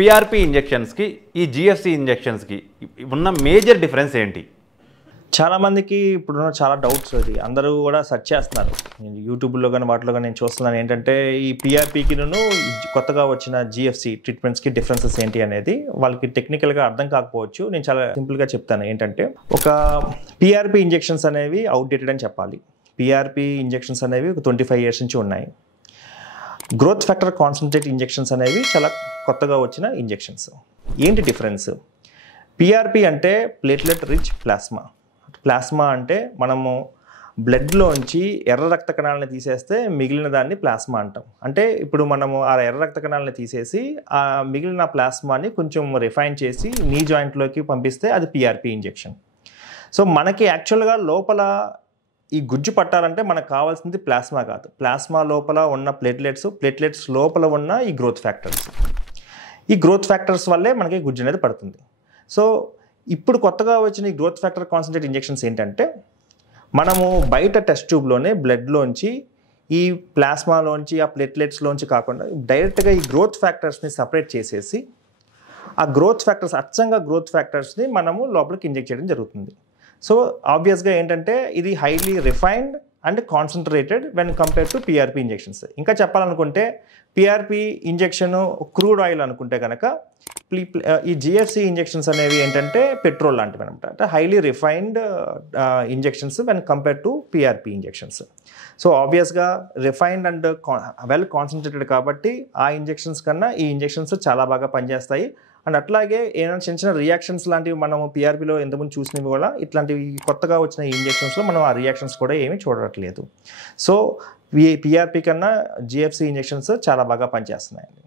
PRP ఇంజెక్షన్స్కి ఈ GFC ఇంజెక్షన్స్కి ఉన్న major difference ఏంటి? చాలామందికి ఇప్పుడున్న చాలా డౌట్స్ అది అందరూ కూడా సెర్చ్ చేస్తున్నారు. నేను యూట్యూబ్లో కానీ వాటిలో కానీ నేను చూస్తున్నాను ఏంటంటే ఈ పిఆర్పికిను కొత్తగా వచ్చిన జిఎఫ్సి ట్రీట్మెంట్స్కి డిఫరెన్సెస్ ఏంటి అనేది వాళ్ళకి టెక్నికల్గా అర్థం కాకపోవచ్చు. నేను చాలా సింపుల్గా చెప్తాను. ఏంటంటే ఒక పిఆర్పి ఇంజెక్షన్స్ అనేవి అవుట్డేటెడ్ అని చెప్పాలి. పిఆర్పి ఇంజెక్షన్స్ అనేవి ఒక 25 years నుంచి ఉన్నాయి. గ్రోత్ ఫ్యాక్టర్ కాన్సన్ట్రేట్ ఇంజెక్షన్స్ అనేవి చాలా కొత్తగా వచ్చిన ఇంజెక్షన్స్. ఏంటి డిఫరెన్స్? పిఆర్పి అంటే ప్లేట్లెట్ రిచ్ ప్లాస్మా. ప్లాస్మా అంటే మనము బ్లడ్లోంచి ఎర్ర రక్త కణాలను తీసేస్తే మిగిలిన దాన్ని ప్లాస్మా అంటాం. అంటే ఇప్పుడు మనము ఆ ఎర్ర రక్త కణాలను తీసేసి ఆ మిగిలిన ప్లాస్మాని కొంచెం రిఫైన్ చేసి నీ జాయింట్లోకి పంపిస్తే అది పిఆర్పి ఇంజెక్షన్. సో మనకి యాక్చువల్గా లోపల ఈ గుజ్జు పట్టాలంటే మనకు కావాల్సింది ప్లాస్మా కాదు. ప్లాస్మా లోపల ఉన్న ప్లేట్లెట్స్ లోపల ఉన్న ఈ గ్రోత్ ఫ్యాక్టర్స్. ఈ గ్రోత్ ఫ్యాక్టర్స్ వల్లే మనకి గుజ్జు అనేది పడుతుంది. సో ఇప్పుడు కొత్తగా వచ్చిన ఈ గ్రోత్ ఫ్యాక్టర్ కాన్సన్ట్రేట్ ఇంజెక్షన్స్ ఏంటంటే మనము బయట టెస్ట్ ట్యూబ్లోనే బ్లడ్లోంచి ఈ ప్లాస్మాలోంచి ఆ ప్లేట్లెట్స్లోంచి కాకుండా డైరెక్ట్గా ఈ గ్రోత్ ఫ్యాక్టర్స్ని సపరేట్ చేసేసి ఆ గ్రోత్ ఫ్యాక్టర్స్ అచ్చంగా గ్రోత్ ఫ్యాక్టర్స్ని మనము లోపలికి ఇంజెక్ట్ చేయడం జరుగుతుంది. సో ఆబ్వియస్గా ఏంటంటే ఇది highly refined and concentrated when compare to PRP injections. ఇంకా చెప్పాలనుకుంటే పిఆర్పి ఇంజెక్షన్ క్రూడ్ ఆయిల్ అనుకుంటే కనుక ఈ జిఎఫ్సి ఇంజెక్షన్స్ అనేవి ఏంటంటే పెట్రోల్ లాంటివి అనమాట. అంటే highly refined injections when compare to PRP injections. So ఆబ్వియస్గా రిఫైన్డ్ అండ్ వెల్ కాన్సన్ట్రేటెడ్ కాబట్టి ఆ ఇంజెక్షన్స్ కన్నా ఈ ఇంజెక్షన్స్ చాలా బాగా పనిచేస్తాయి. అండ్ అట్లాగే ఏమైనా చిన్న చిన్న రియాక్షన్స్ లాంటివి మనము పిఆర్పిలో ఎంతమంది చూసినవి కూడా ఇట్లాంటివి కొత్తగా వచ్చిన ఈ ఇంజెక్షన్స్లో మనం ఆ రియాక్షన్స్ కూడా ఏమీ చూడట్లేదు. సో పిఆర్పి కన్నా జిఎఫ్సి ఇంజెక్షన్స్ చాలా బాగా పనిచేస్తున్నాయండి.